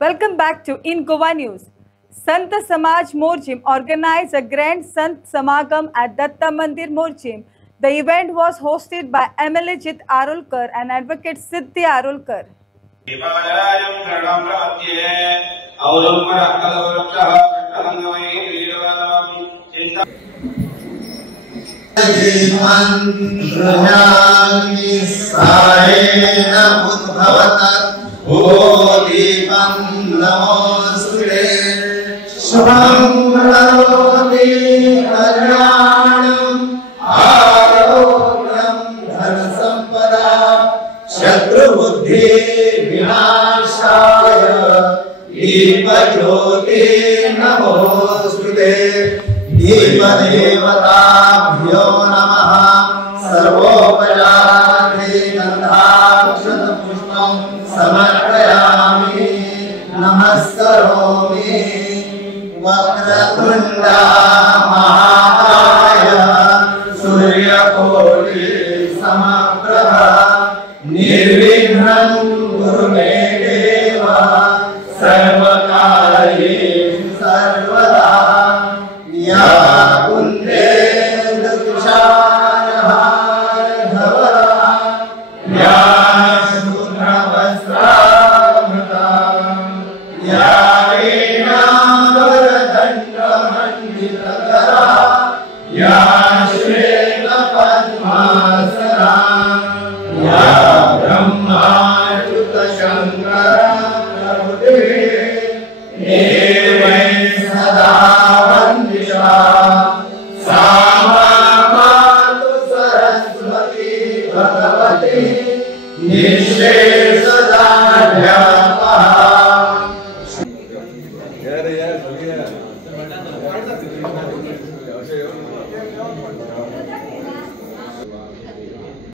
Welcome back to In Goa News. Sant Samaj Morjim organized a grand Sant Samagam at Datta Mandir Morjim. The event was hosted by MLA Jit Arolkar and Advocate Siddhi Arolkar. शुभं करोति कल्याणं आरोग्यं धनसम्पदा शत्रुबुद्धि विनाशाय दीपज्योति नमोस्तुते दीपदेवताभ्यो नमः सर्वोपचारार्थे गन्धाक्षतपुष्पं समर्पयामि नमस्करोमि वक्रतुण्डा महाकाय सूर्यकोटि समप्रभा निर्विघ्नं कुरु मे देव सर्वकार्येषु सर्वदा या कुन्देन्दुतुषारहारधवला या शुभ्रवस्त्रामृता या या श्वेतपद्मासना या ब्रह्माच्युत शंकर प्रभुते वै सदा वन्दिता सा मातु सरस्वती भगवती निःशेषदाढ्या